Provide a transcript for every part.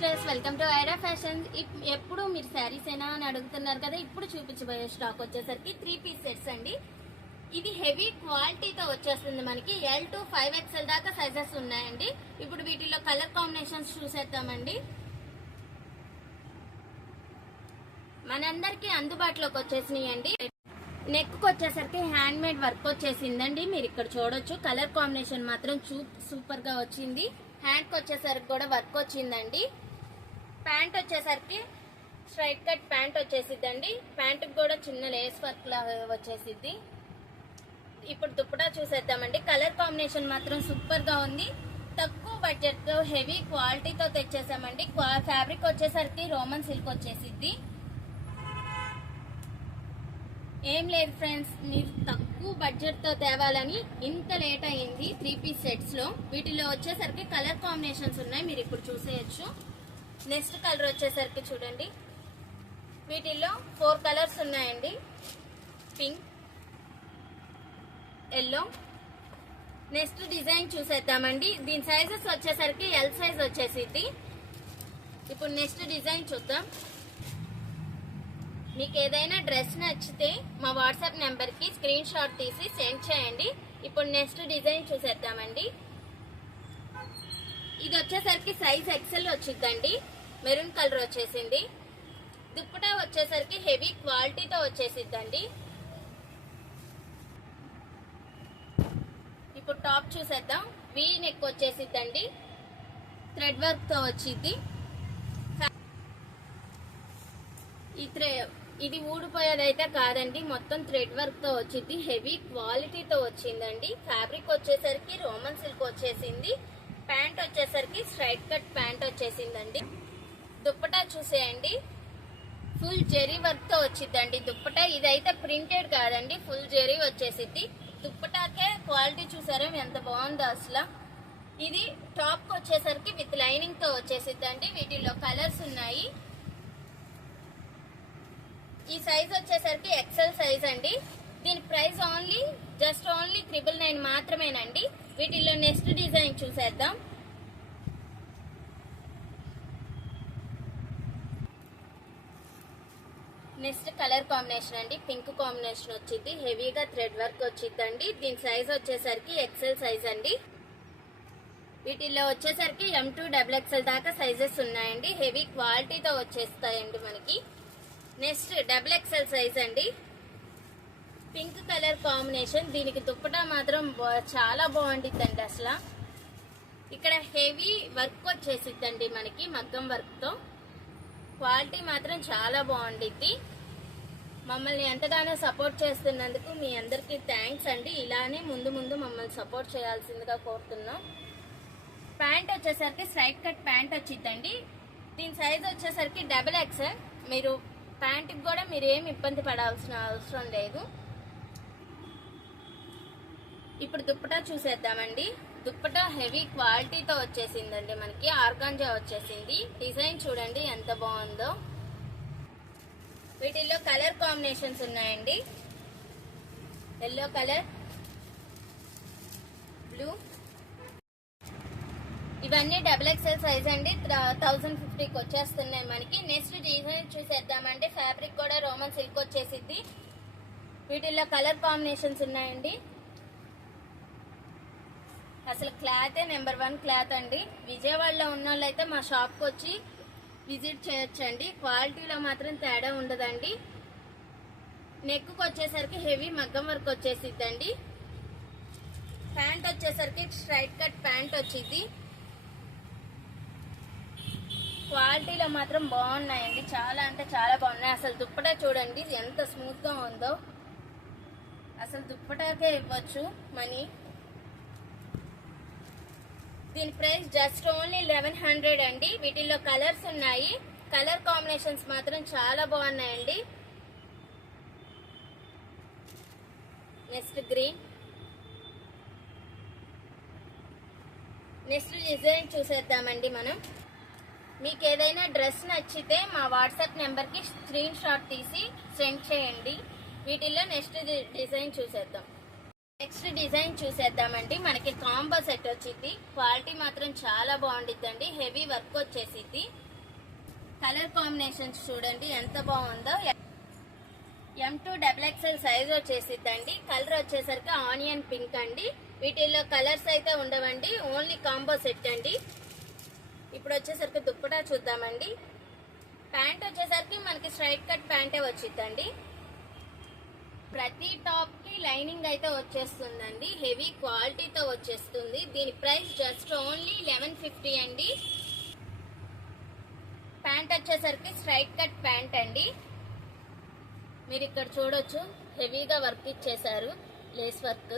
Sisters, welcome to Aira fashion. ఎప్పుడు మీరు శారీస్ అయినా అని అడుగుతున్నారు కదా. ఇప్పుడు చూపించబోయే స్టాక్ వచ్చేసరికి 3 పీస్ సెట్స్ అండి. ఇది హెవీ క్వాలిటీతో వచ్చేస్తుంది. మనకి L to 5XL దాకా సైజెస్ ఉన్నాయండి. ఇప్పుడు వీటిలో కలర్ కాంబినేషన్స్ చూసేద్దామండి. మనందరికి అందుబాటులోకి వచ్చేసినాయండి. నెక్ వచ్చేసరికి హ్యాండ్ మేడ్ వర్క్ వచ్చేసిందండి. మీరు ఇక్కడ చూడొచ్చు. కలర్ కాంబినేషన్ మాత్రం సూపర్ గా వచ్చింది. హ్యాండ్ కి వచ్చేసరికి కూడా వర్క్ వచ్చిందండి. ప్యాంట్ వచ్చేసరికి స్ట్రైట్ కట్ ప్యాంట్ వచ్చేసిద్దండి. ప్యాంట్ కూడా చిన్న లేస్ వర్క్ లా వచ్చేసిద్ది. ఇప్పుడు దుప్పటా చూసేద్దామండి. కలర్ కాంబినేషన్ మాత్రం సూపర్ గా ఉంది. తక్కువ బడ్జెట్ తో హెవీ క్వాలిటీతో తెచ్చేసామండి. ఫ్యాబ్రిక్ వచ్చేసరికి రోమన్ సిల్క్ వచ్చేసిద్ది. ఏం లేదు ఫ్రెండ్స్, మీరు తక్కువ బడ్జెట్ తో తేవాలని ఇంత లేట్ అయ్యింది 3 పీస్ సెట్స్ లో. వీటిలో వచ్చేసరికి కలర్ కాంబినేషన్స్ ఉన్నాయి, మీరు ఇప్పుడు చూసేయచ్చు. నెక్స్ట్ కలర్ వచ్చేసరికి చూడండి, వీటిల్లో 4 కలర్స్ ఉన్నాయండి. Pink, yellow. నెక్స్ట్ డిజైన్ చూసేద్దామండి. దీని సైజెస్ వచ్చేసరికి L సైజ్ వచ్చేసిద్ది. ఇప్పుడు నెక్స్ట్ డిజైన్ చూద్దాం. మీకు ఏదైనా డ్రెస్ నచ్చితే మా వాట్సాప్ నెంబర్ కి స్క్రీన్ షాట్ తీసి సెండ్ చేయండి. ఇప్పుడు నెక్స్ట్ డిజైన్ చూసేద్దామండి. ఇది వచ్చేసరికి సైజ్ XL వచ్చిందండి. మెరూన్ కలర్ వచ్చేసింది. దుప్పటా వచ్చేసరికి హెవీ క్వాలిటీతో వచ్చేసిద్దండి. ఇప్పుడు టాప్ చూసేద్దాం. వీ నెక్ వచ్చేసిద్దండి. థ్రెడ్ వర్క్ తో వచ్చింది. ఇది ఊడిపోయేదైతే కాదండి, మొత్తం థ్రెడ్ వర్క్ తో వచ్చింది. హెవీ క్వాలిటీతో వచ్చిందండి. ఫ్యాబ్రిక్ వచ్చేసరికి రోమన్ సిల్క్ వచ్చేసింది. ప్యాంట్ వచ్చేసరికి స్ట్రైట్ కట్ ప్యాంట్ వచ్చేసిందండి. దుప్పటా చూసేయండి, ఫుల్ జెరీ వర్క్ తో వచ్చిందండి దుప్పటా. ఇదైతే ప్రింటెడ్ కాదండి, ఫుల్ జెరీ వచ్చేసిద్ది. దుప్పటాకే క్వాలిటీ చూసారా ఎంత బాగుందో అసలు. ఇది టాప్ వచ్చేసరికి విత్ లైనింగ్ తో వచ్చేసిద్దండి. వీటిల్లో కలర్స్ ఉన్నాయి. ఈ సైజ్ వచ్చేసరికి XL సైజ్ అండి. దీని ప్రైస్ జస్ట్ ఓన్లీ 999 మాత్రమేనండి. వీటిల్లో నెక్స్ట్ డిజైన్ చూసేద్దాం. నెక్స్ట్ కలర్ కాంబినేషన్ అండి. పింక్ కాంబినేషన్ వచ్చింది. హెవీగా థ్రెడ్ వర్క్ వచ్చిందండి. దీని సైజ్ వచ్చేసరికి XL సైజ్ అండి. వీటిల్లో వచ్చేసరికి M to XXL దాకా సైజెస్ ఉన్నాయండి. హెవీ క్వాలిటీతో వచ్చేస్తాయండి మనకి. నెక్స్ట్ XXL సైజ్ అండి. Pink colour combination. దీనికి దుప్పటా మాత్రం చాలా బాగుండిద్దండి అసలు. ఇక్కడ హెవీ వర్క్ వచ్చేసిద్దండి మనకి, మగ్గం వర్క్ తో. క్వాలిటీ మాత్రం చాలా బాగుండిద్ది. మమ్మల్ని ఎంతగానో సపోర్ట్ చేస్తున్నందుకు మీ అందరికీ థ్యాంక్స్ అండి. ఇలానే ముందు మమ్మల్ని సపోర్ట్ చేయాల్సిందిగా కోరుతున్నాం. ప్యాంట్ వచ్చేసరికి స్ట్రైట్ కట్ ప్యాంట్ వచ్చిద్దండి. దీని సైజ్ వచ్చేసరికి XXL. మీరు ప్యాంట్కి కూడా మీరు ఏమి ఇబ్బంది పడాల్సిన అవసరం లేదు. ఇప్పుడు దుప్పటా చూసేద్దామండి. దుప్పటా హెవీ క్వాలిటీతో వచ్చేసిందండి మనకి. ఆర్గాంజా వచ్చేసింది. డిజైన్ చూడండి ఎంత బాగుందో. వీటిల్లో కలర్ కాంబినేషన్స్ ఉన్నాయండి. Yellow colour, blue. ఇవన్నీ XXL సైజ్ అండి. 1050కి వచ్చేస్తున్నాయి మనకి. నెక్స్ట్ డిజైన్ చూసేద్దామండి. ఫ్యాబ్రిక్ కూడా రోమన్ సిల్క్ వచ్చేసిద్ది. వీటిల్లో కలర్ కాంబినేషన్స్ ఉన్నాయండి. అసలు క్లాతే నెంబర్ 1 క్లాత్ అండి. విజయవాడలో ఉన్న వాళ్ళైతే మా షాప్కి వచ్చి విజిట్ చేయొచ్చండి. క్వాలిటీలో మాత్రం తేడా ఉండదండి. నెక్కు వచ్చేసరికి హెవీ మగ్గం వర్క్ వచ్చేసిద్దండి. ప్యాంట్ వచ్చేసరికి స్ట్రైట్ కట్ ప్యాంట్ వచ్చింది. క్వాలిటీలో మాత్రం బాగున్నాయండి. చాలా అంటే చాలా బాగున్నాయి. అసలు దుప్పటా చూడండి ఎంత స్మూత్ గా ఉందో. అసలు దుప్పటాకే ఇవ్వచ్చు మనీ. దీని ప్రైస్ జస్ట్ ఓన్లీ 1100 అండి. వీటిల్లో కలర్స్ ఉన్నాయి. కలర్ కాంబినేషన్స్ మాత్రం చాలా బాగున్నాయండి. Next green. నెక్స్ట్ డిజైన్ చూసేద్దామండి మనం. మీకు ఏదైనా డ్రెస్ నచ్చితే మా వాట్సాప్ నెంబర్కి స్క్రీన్ షాట్ తీసి సెండ్ చేయండి. వీటిల్లో నెక్స్ట్ డిజైన్ చూసేద్దాం. నెక్స్ట్ డిజైన్ చూసేద్దామండి. మనకి కాంబో సెట్ వచ్చింది. క్వాలిటీ మాత్రం చాలా బాగుండిద్దండి. హెవీ వర్క్ వచ్చేసిద్ది. కలర్ కాంబినేషన్స్ చూడండి ఎంత బాగుందో. M2 XXL సైజ్ వచ్చేసిద్దండి. కలర్ వచ్చేసరికి ఆనియన్ పింక్ అండి. వీటిల్లో కలర్స్ అయితే ఉండవండి, ఓన్లీ కాంబో సెట్ అండి. ఇప్పుడు వచ్చేసరికి దుప్పటా చూద్దామండి. ప్యాంట్ వచ్చేసరికి మనకి స్ట్రైట్ కట్ ప్యాంటే వచ్చిద్దండి. ప్రతి టాప్ కి లైనింగ్ అయితే వచ్చేస్తుందండి, హెవీ క్వాలిటీతో వచ్చేస్తుంది. దీని ప్రైస్ జస్ట్ ఓన్లీ 1150 అండి. ప్యాంట్ వచ్చేసరికి స్ట్రైట్ కట్ ప్యాంట్ అండి. మీరు ఇక్కడ చూడొచ్చు, హెవీగా వర్క్ ఇచ్చేసారు, లేస్ వర్క్.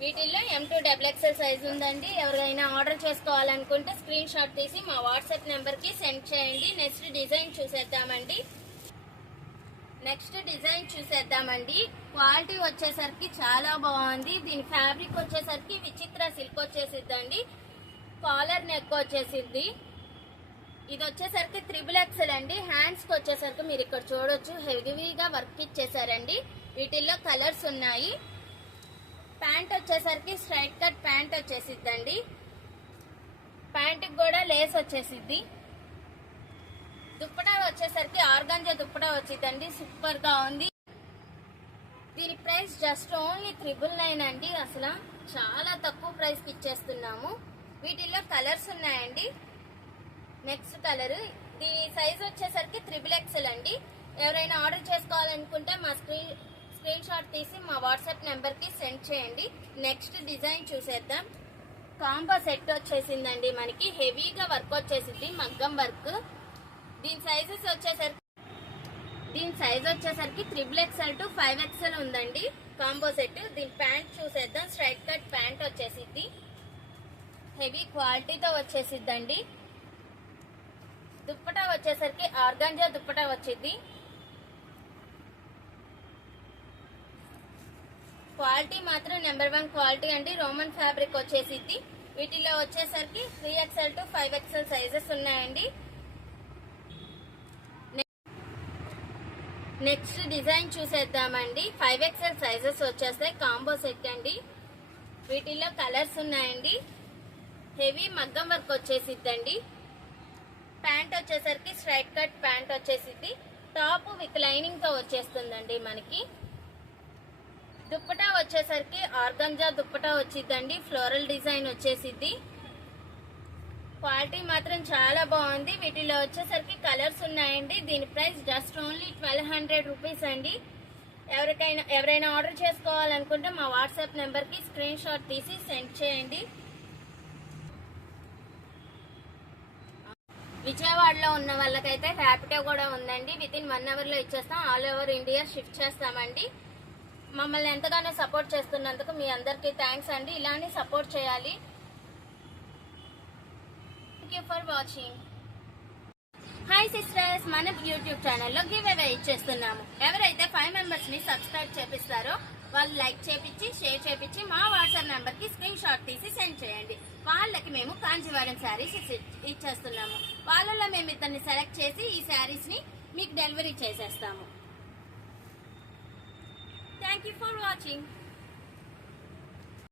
వీటిల్లో M2 XXL సైజ్ ఉందండి. ఎవరైనా ఆర్డర్ చేసుకోవాలనుకుంటే స్క్రీన్ షాట్ తీసి మా వాట్సాప్ నెంబర్కి సెండ్ చేయండి. నెక్స్ట్ డిజైన్ చూసేద్దామండి. క్వాలిటీ వచ్చేసరికి చాలా బాగుంది. దీని ఫ్యాబ్రిక్ వచ్చేసరికి విచిత్ర సిల్క్ వచ్చేసిద్దండి. కాలర్ నెక్ వచ్చేసిద్ది. ఇది వచ్చేసరికి XXL అండి. హ్యాండ్స్కి వచ్చేసరికి మీరు ఇక్కడ చూడొచ్చు, హెవీగా వర్క్ ఇచ్చేసారండి. వీటిల్లో కలర్స్ ఉన్నాయి. ప్యాంట్ వచ్చేసరికి స్ట్రైట్ కట్ ప్యాంట్ వచ్చేసిద్దండి. ప్యాంట్కి కూడా లేస్ వచ్చేసిద్ది. దుప్పటా వచ్చేసరికి ఆర్గాంజా దుప్పటా వచ్చిందండి, సూపర్ గా ఉంది. దీని ప్రైస్ జస్ట్ ఓన్లీ 999 అండి. అసలు చాలా తక్కువ ప్రైస్ కి ఇచ్చేస్తున్నాము. వీటిల్లో కలర్స్ ఉన్నాయండి. నెక్స్ట్ కలర్, దీని సైజ్ వచ్చేసరికి XXL అండి. ఎవరైనా ఆర్డర్ చేసుకోవాలనుకుంటే మా స్క్రీన్ షాట్ తీసి మా వాట్సాప్ నెంబర్ కి సెండ్ చేయండి. నెక్స్ట్ డిజైన్ చూసేద్దాం. కాంబో సెట్ వచ్చేసిందండి. మనకి హెవీగా వర్క్ వచ్చేసింది, మగ్గం వర్క్. దీని సైజ్ వచ్చేసరికి XXL to 5XL ఉందండి కాంబో సెట్. దీని ప్యాంట్ చూసేద్దాం. స్ట్రైట్ కట్ ప్యాంట్ వచ్చేసిద్ది, హెవీ క్వాలిటీతో వచ్చేసిద్దండి. దుప్పటా వచ్చేసరికి ఆర్గాంజా దుప్పటా వచ్చింది. క్వాలిటీ మాత్రం నెంబర్ 1 క్వాలిటీ అండి. రోమన్ ఫ్యాబ్రిక్ వచ్చేసిద్ది. వీటిలో వచ్చేసరికి 3XL to 5XL సైజెస్ ఉన్నాయండి. నెక్స్ట్ డిజైన్ చూసేద్దామండి. 5XL సైజెస్ వచ్చేస్తాయి, కాంబో సెట్ అండి. వీటిల్లో కలర్స్ ఉన్నాయండి. హెవీ మగ్గం వర్క్ వచ్చేసిద్దండి. ప్యాంట్ వచ్చేసరికి స్ట్రైట్ కట్ ప్యాంట్ వచ్చేసిద్ది. టాప్ విత్ లైనింగ్ తో వచ్చేస్తుందండి మనకి. దుప్పటా వచ్చేసరికి ఆర్గంజా దుప్పటా వచ్చిద్దండి. ఫ్లోరల్ డిజైన్ వచ్చేసిద్ది. క్వాలిటీ మాత్రం చాలా బాగుంది. వీటిలో వచ్చేసరికి కలర్స్ ఉన్నాయండి. దీని ప్రైస్ జస్ట్ ఓన్లీ 1200 రూపీస్ అండి. ఎవరైనా ఆర్డర్ చేసుకోవాలనుకుంటే మా వాట్సాప్ నెంబర్ కి స్క్రీన్ షాట్ తీసి సెండ్ చేయండి. విజయవాడలో ఉన్న వాళ్ళకైతే ర్యాపిడో కూడా ఉందండి. విత్ ఇన్ 1 అవర్ లో ఇచ్చేస్తాం. ఆల్ ఓవర్ ఇండియా షిఫ్ట్ చేస్తామండి. మమ్మల్ని ఎంతగానో సపోర్ట్ చేస్తున్నందుకు మీ అందరికీ థ్యాంక్స్ అండి. ఇలానే సపోర్ట్ చేయాలి. Thank you for watching. Hi sisters, మన యూట్యూబ్ ఛానల్లో గివ్ అవే ఇచ్చేస్తున్నాము. ఎవరైతే 5 మెంబర్స్ ని సబ్స్క్రైబ్ చేపిస్తారో వాళ్ళు లైక్ చేపించి షేర్ చేపించి మా వాట్సాప్ నెంబర్ కి స్క్రీన్ షాట్ తీసి సెండ్ చేయండి. వాళ్ళకి మేము కాంజీవరం శారీస్ ఇచ్చేస్తున్నాము. వాళ్ళలో మేము ఇద్దరిని సెలెక్ట్ చేసి ఈ శారీస్ ని మీకు డెలివరీ చేసేస్తాము. Thank you for watching.